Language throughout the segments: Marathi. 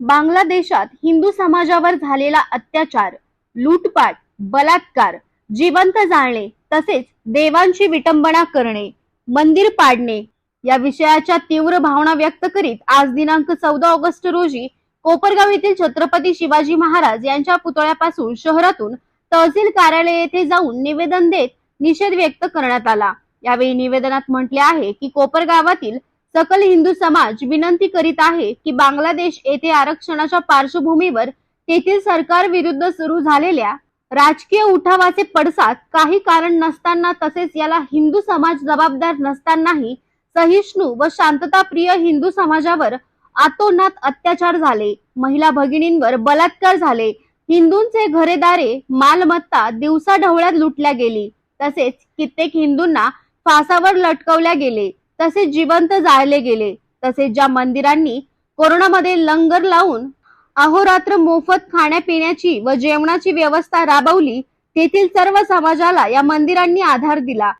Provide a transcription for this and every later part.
बांगलादेशात हिंदू समाजावर झालेला अत्याचार लूटपाट बलात्कार जिवंत जाळणे तसेच देवांची विटंबना करणे मंदिर पाडणे या विषयाच्या तीव्र भावना व्यक्त करीत आज दिनांक चौदा ऑगस्ट रोजी कोपरगाव येथील छत्रपती शिवाजी महाराज यांच्या पुतळ्यापासून शहरातून तहसील कार्यालय येथे जाऊन निवेदन देत निषेध व्यक्त करण्यात आला. यावेळी निवेदनात म्हटले आहे की कोपरगावातील सकल हिंदू समाज विनंती करीत आहे की बांगलादेश येथे आरक्षणाच्या पार्श्वभूमीवर तेथील सरकार विरुद्ध सुरू झालेल्या राजकीय उठावाचे पडसाद काही कारण नसताना तसेच याला हिंदू समाज जबाबदार नसतानाही सहिष्णू व शांतताप्रिय हिंदू समाजावर आतोनात अत्याचार झाले. महिला भगिनींवर बलात्कार झाले. हिंदूंचे घरेदारे मालमत्ता दिवसाढवळ्यात लुटल्या गेली. तसेच कित्येक हिंदूंना फासावर लटकवल्या गेले. तसेच जिवंत जाळले गेले. तसेच ज्या मंदिरांनी कोरोनामध्ये लंगर लावून अहोरात्र मोफत खाण्यापिण्याची व जेवणाची व्यवस्था राबवली तेथील सर्व समाजाला या मंदिरांनी आधार दिला.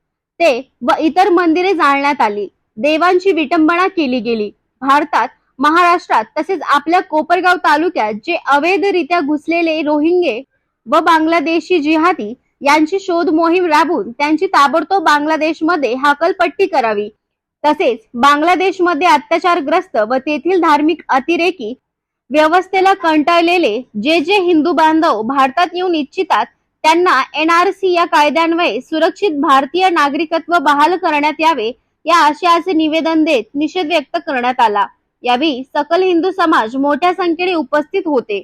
ते व इतर मंदिरे जाळण्यात आली. देवांची विटंबना केली गेली. भारतात महाराष्ट्रात तसेच आपल्या कोपरगाव तालुक्यात जे अवैधरित्या घुसलेले रोहिंगे व बांगलादेशी जिहादी यांची शोध मोहीम राबवून त्यांची ताबडतोब बांगलादेशमध्ये हाकलपट्टी करावी. तसेच बांगलादेशमध्ये अत्याचारग्रस्त व तेथील धार्मिक अतिरेकी व्यवस्थेला कंटाळलेले जे जे हिंदू बांधव भारतात येऊन इच्छितात त्यांना एनआरसी या कायद्यान्वये सुरक्षित भारतीय नागरिकत्व बहाल करण्यात यावे या आशयाचे निवेदन देत निषेध व्यक्त करण्यात आला. यावेळी सकल हिंदू समाज मोठ्या संख्येने उपस्थित होते.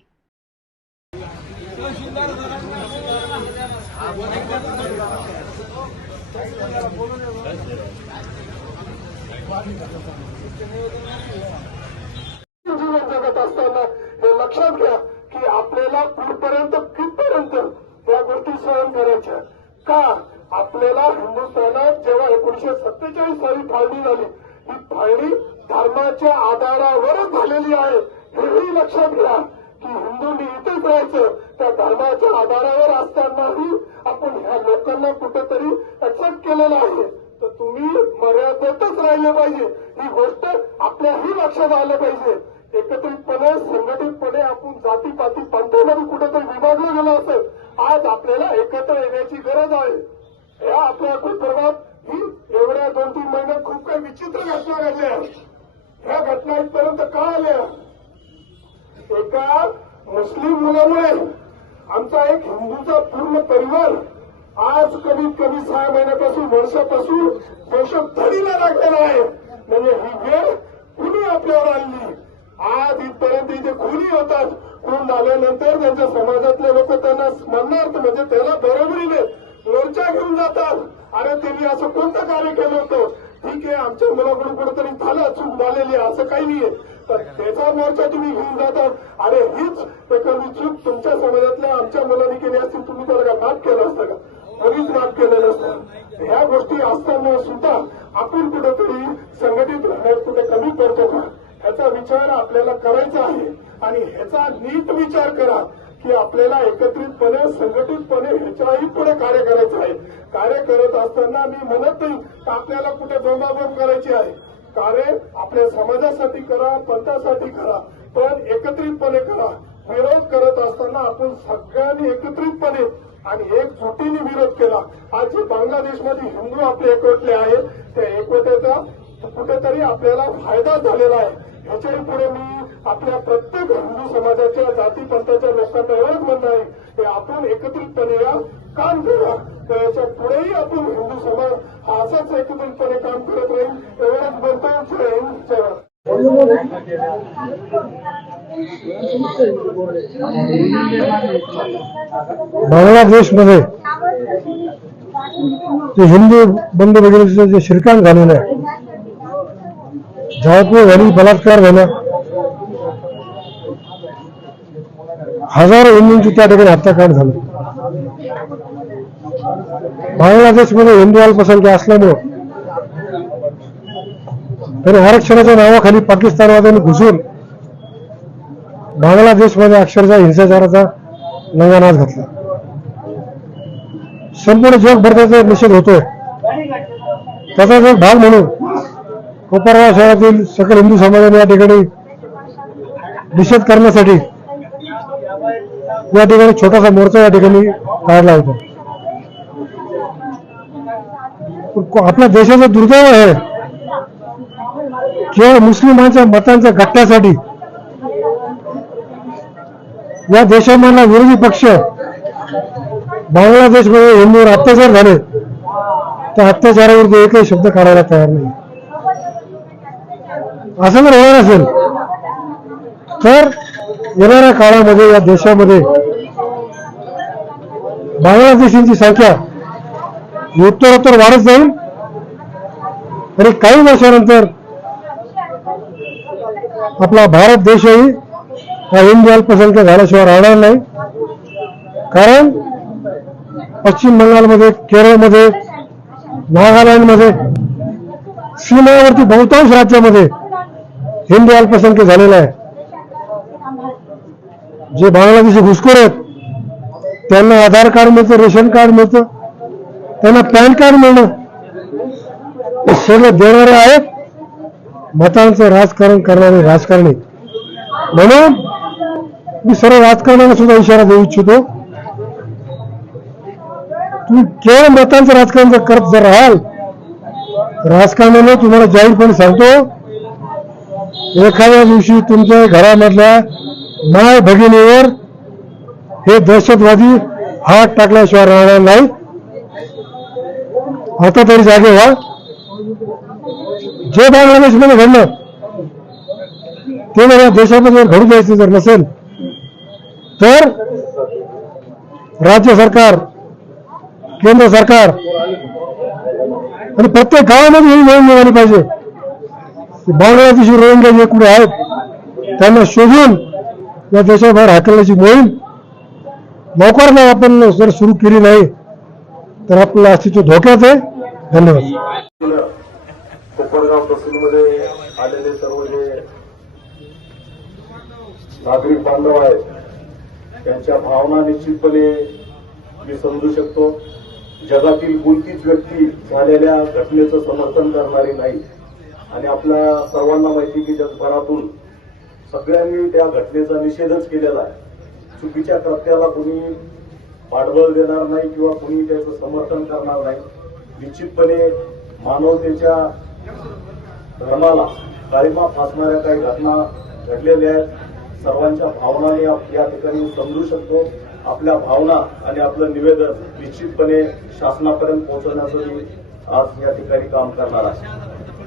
जगत असताना हे लक्षात घ्या की आपल्याला कुठपर्यंत कितपर्यंत या गोष्टी सहन करायच्या का? आपल्याला हिंदुस्थानात जेव्हा एकोणीशे सत्तेचाळीस साली फाळणी झाली ही फाळणी धर्माच्या आधारावरच झालेली आहे. हेही लक्षात घ्या की हिंदूंनी इथेच राहायचं त्या धर्माच्या आधारावर असतानाही आपण ह्या लोकांना कुठेतरी अटक केलेलं आहे. मर्यादेतच पाहिजे. ही गोष्ट आपल्याही लक्षात आलं पाहिजे. एकत्रितपणे संघटितपणे आपण जाती पाती पंथामध्ये कुठेतरी विभागलं गेलं असेल आज आपल्याला एकत्र येण्याची गरज आहे. या आपल्या कुटुंबात ही एवढ्या दोन तीन महिन्यात खूप काही विचित्र घटना घडल्या. ह्या घटना इथपर्यंत का आल्या? एका मुस्लिम मुलामुळे आमचा एक हिंदूचा पूर्ण परिवार आज कमीत कमी सहा महिन्यापासून वर्षापासून धडीला लागलेला आहे. म्हणजे ही वेळ कुणी आपल्यावर आणली? आज इथपर्यंत इथे खुनी होतात? खून झाल्यानंतर त्यांच्या समाजातले लोक त्यांना स्मरणार्थ म्हणजे त्याला बरोबरीने मोर्चा घेऊन जातात. अरे त्यांनी असं कोणतं कार्य केलं होतं? ठीक आहे आमच्या मुलाकडून कुठेतरी झालं चूक झालेली आहे असं काही नाहीये. तर त्याचा मोर्चा तुम्ही घेऊन जातात. अरे हीच एखादी चूक तुमच्या समाजातल्या आमच्या मुलांनी केली असतील तुम्ही त्याला का माफ केलं असतं का? कोणीच माफ केलं नसतं ह्या गोष्टी असताना सुद्धा आपण कुठेतरी संघटित राहण्यात कुठे कमी पडतो का? ह्याचा विचार आपल्याला करायचा आहे. आणि ह्याचा नीट विचार करा की आपल्याला एकत्रितपणे संघटितपणे ह्याच्याही पुढे कार्य करायचं आहे. कार्य करत असताना मी म्हणत नाही की आपल्याला कुठे बोंबाबोंब करायची आहे. कार्य आपल्या समाजासाठी करा पंथासाठी करा पण एकत्रितपणे करा. विरोध करत असताना आपण सगळ्यांनी एकत्रितपणे आणि एकजुटीने विरोध केला. आज जे बांगलादेशमध्ये हिंदू आपले एकवटले आहेत त्या एकवट्याचा कुठेतरी आपल्याला फायदा झालेला आहे. ह्याच्याही पुढे मी आपल्या प्रत्येक हिंदू समाजाच्या जाती पंथाच्या लोकांना एवढंच म्हणणं आहे की आपण एकत्रितपणे या काम करा. तर याच्या पुढेही आपण हिंदू समाज हा असाच एकत्रितपणे काम करत राहील. एवढंच बोलतो. जय हिंद जय बांगलादेशमध्ये ते हिंदू बंद वगैरेचं जे शिरकाण झालेलं आहे जाळपोळ झाली बलात्कार झाला. हजारो हिंदूंची त्या ठिकाणी हत्याकांड झालं. बांगलादेशमध्ये हिंदू अल्पसंख्या असल्यामुळं तरी आरक्षणाच्या नावाखाली पाकिस्तानवाद्यांनी घुसून बांगलादेशमध्ये अक्षरशः हिंसाचाराचा नवा नाच घातला. संपूर्ण जगभर त्याचा निषेध होतोय. त्याचाच एक भाग म्हणून कोपरगाव शहरातील सकल हिंदू समाजाने या ठिकाणी निषेध करण्यासाठी या ठिकाणी छोटासा मोर्चा या ठिकाणी काढला होता. आपल्या देशाचं दुर्दैव आहे केवळ मुस्लिमांच्या मतांच्या गट्ट्यासाठी या देशामधला विरोधी पक्ष बांगलादेशमध्ये हिंदूवर अत्याचार झाले त्या अत्याचारावरती एकही शब्द काढायला तयार नाही. असं जर होणार असेल तर येणाऱ्या काळामध्ये या देशामध्ये बांगलादेशींची संख्या उत्तरोत्तर वाढत जाईल. आणि काही वर्षानंतर आपला भारत देशही हा हिंदू अल्पसंख्याक झाल्याशिवाय राहणार नाही. कारण पश्चिम बंगालमध्ये केरळमध्ये नागालँडमध्ये सीमेवरती बहुतांश राज्यामध्ये हिंदू अल्पसंख्य झालेला आहे. जे बांगलादेशी घुसखोर आहेत त्यांना आधार कार्ड मिळतं रेशन कार्ड मिळतं त्यांना पॅन कार्ड मिळणं हे सगळं देणारे आहेत. मतांचं राजकारण करणारे राजकारणी. म्हणून मी सर्व राजकारणाला सुद्धा इशारा देऊ इच्छितो. तुम्ही केवळ मतांचं राजकारण जर करत जर राहाल राजकारणाने तुम्हाला जाहीरपणे सांगतो एखाद्या दिवशी तुमच्या घरामधल्या माय भगिनीवर हे दहशतवादी हात टाकल्याशिवाय राहणार नाही आता तरी जागे व्हा. जे बांगलादेशमध्ये घडलं ते जर देशामध्ये जर घडू द्यायचं जर नसेल तर राज्य सरकार केंद्र सरकार आणि प्रत्येक गावामध्ये ही मोहीम मिळाली पाहिजे. बांगलादेशी रोहिंग्या जे कुठे आहेत त्यांना शोधून या देशाबाहेर हाकलण्याची मोहीम लवकर नाही आपण जर सुरू केली नाही तर आपलं अस्तित्व धोक्यात आहे. धन्यवाद. कोपरगाव तहसीलमध्ये आलेले सर्व जे नागरिक बांधव आहेत त्यांच्या भावना निश्चितपणे मी समजू शकतो. जगातील कोणतीच व्यक्ती झालेल्या घटनेचं समर्थन करणारी नाही. आणि आपल्या सर्वांना माहिती की जगभरातून सगळ्यांनी त्या घटनेचा निषेधच केलेला आहे. चुकीच्या कृत्याला कुणी पाठबळ देणार नाही किंवा कुणी त्याचं समर्थन करणार नाही. निश्चितपणे मानवतेच्या धर्माला काळीमा फासणाऱ्या काही घटना घडलेल्या आहेत. सर्वांच्या भावनाने या ठिकाणी समजू शकतो. आपल्या भावना आणि आपलं निवेदन निश्चितपणे शासनापर्यंत पोहोचवण्याचं मी आज या ठिकाणी काम करणार आहे.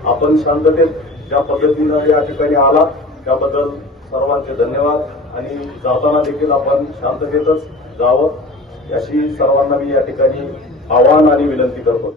आपण शांततेत ज्या पद्धतीनं या ठिकाणी आला त्याबद्दल सर्वांचे धन्यवाद. आणि जाताना देखील आपण शांततेतच जावं. याशी सर्वांना मी या ठिकाणी आवाहन आणि विनंती करतो.